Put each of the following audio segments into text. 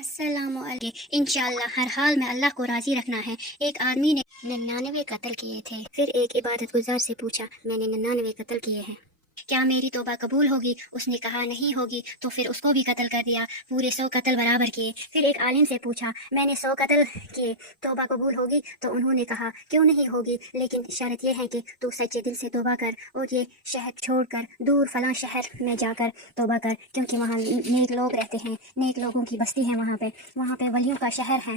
السلام علیکم۔ انشاءاللہ ہر حال میں اللہ کو راضی رکھنا ہے۔ ایک آدمی نے 99 قتل کیے تھے۔ پھر ایک عبادت گزار سے پوچھا، میں نے 99 قتل کیے ہیں، کیا میری توبہ قبول ہوگی؟ اس نے کہا نہیں ہوگی، تو پھر اس کو بھی قتل کر دیا، پورے 100 قتل برابر کیے۔ پھر ایک عالم سے پوچھا، میں نے 100 قتل کیے، توبہ قبول ہوگی؟ تو انہوں نے کہا کیوں نہیں ہوگی، لیکن شرط یہ ہے کہ تو سچے دل سے توبہ کر اور یہ شہر چھوڑ کر دور فلاں شہر میں جا کر توبہ کر، کیونکہ وہاں نیک لوگ رہتے ہیں، نیک لوگوں کی بستی ہے، وہاں پہ ولیوں کا شہر ہے۔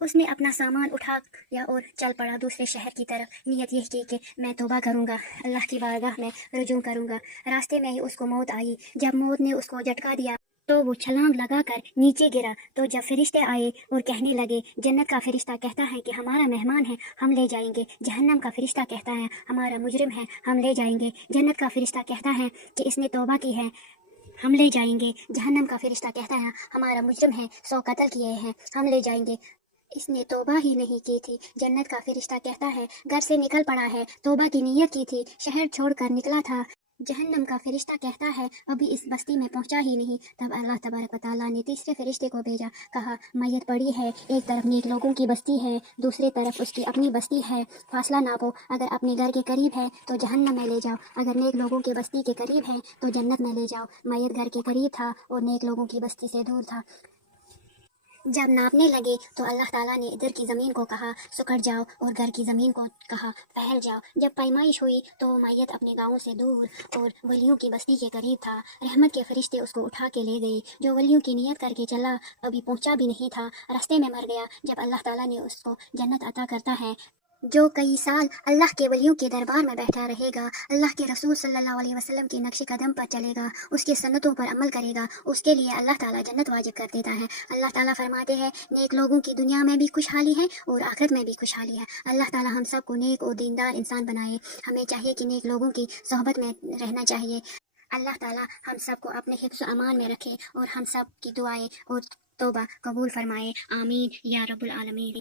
اس نے اپنا سامان اٹھا یا اور چل پڑا دوسرے شہر کی طرف، نیت یہ کی کہ میں توبہ کروں گا، اللہ کی بارگاہ میں رجوع کروں گا۔ راستے میں ہی اس کو موت آئی۔ جب موت نے اس کو جھٹکا دیا تو وہ چھلانگ لگا کر نیچے گرا۔ تو جب فرشتے آئے اور کہنے لگے، جنت کا فرشتہ کہتا ہے کہ ہمارا مہمان ہے، ہم لے جائیں گے۔ جہنم کا فرشتہ کہتا ہے ہمارا مجرم ہے، ہم لے جائیں گے۔ جنت کا فرشتہ کہتا ہے کہ اس نے توبہ کی ہے، ہم لے جائیں گے۔ جہنم کا فرشتہ کہتا ہے ہمارا مجرم ہے، 100 قتل کیے ہیں، ہم لے جائیں گے، اس نے توبہ ہی نہیں کی تھی۔ جنت کا فرشتہ کہتا ہے گھر سے نکل پڑا ہے، توبہ کی نیت کی تھی، شہر چھوڑ کر نکلا تھا۔ جہنم کا فرشتہ کہتا ہے ابھی اس بستی میں پہنچا ہی نہیں۔ تب اللہ تبارک و تعالیٰ نے تیسرے فرشتے کو بھیجا، کہا میت پڑی ہے، ایک طرف نیک لوگوں کی بستی ہے، دوسری طرف اس کی اپنی بستی ہے، فاصلہ ناپو، اگر اپنے گھر کے قریب ہے تو جہنم میں لے جاؤ، اگر نیک لوگوں کی بستی کے قریب ہے تو جنت میں لے جاؤ۔ میت گھر کے قریب تھا اور نیک لوگوں کی بستی سے دور تھا۔ جب ناپنے لگے تو اللہ تعالیٰ نے ادھر کی زمین کو کہا سکڑ جاؤ اور گھر کی زمین کو کہا پھیل جاؤ۔ جب پیمائش ہوئی تو میت اپنے گاؤں سے دور اور ولیوں کی بستی کے قریب تھا۔ رحمت کے فرشتے اس کو اٹھا کے لے گئے۔ جو ولیوں کی نیت کر کے چلا ابھی پہنچا بھی نہیں تھا، رستے میں مر گیا۔ جب اللہ تعالیٰ نے اس کو جنت عطا کرتا ہے، جو کئی سال اللہ کے ولیوں کے دربار میں بیٹھا رہے گا، اللہ کے رسول صلی اللہ علیہ وسلم کے نقش قدم پر چلے گا، اس کے سنتوں پر عمل کرے گا، اس کے لیے اللہ تعالیٰ جنت واجب کر دیتا ہے۔ اللہ تعالیٰ فرماتے ہیں نیک لوگوں کی دنیا میں بھی خوشحالی ہے اور آخرت میں بھی خوشحالی ہے۔ اللہ تعالیٰ ہم سب کو نیک اور دیندار انسان بنائے۔ ہمیں چاہیے کہ نیک لوگوں کی صحبت میں رہنا چاہیے۔ اللہ تعالیٰ ہم سب کو اپنے حفظ و امان میں رکھے اور ہم سب کی دعائیں اور توبہ قبول فرمائے، آمین یا رب العالمین۔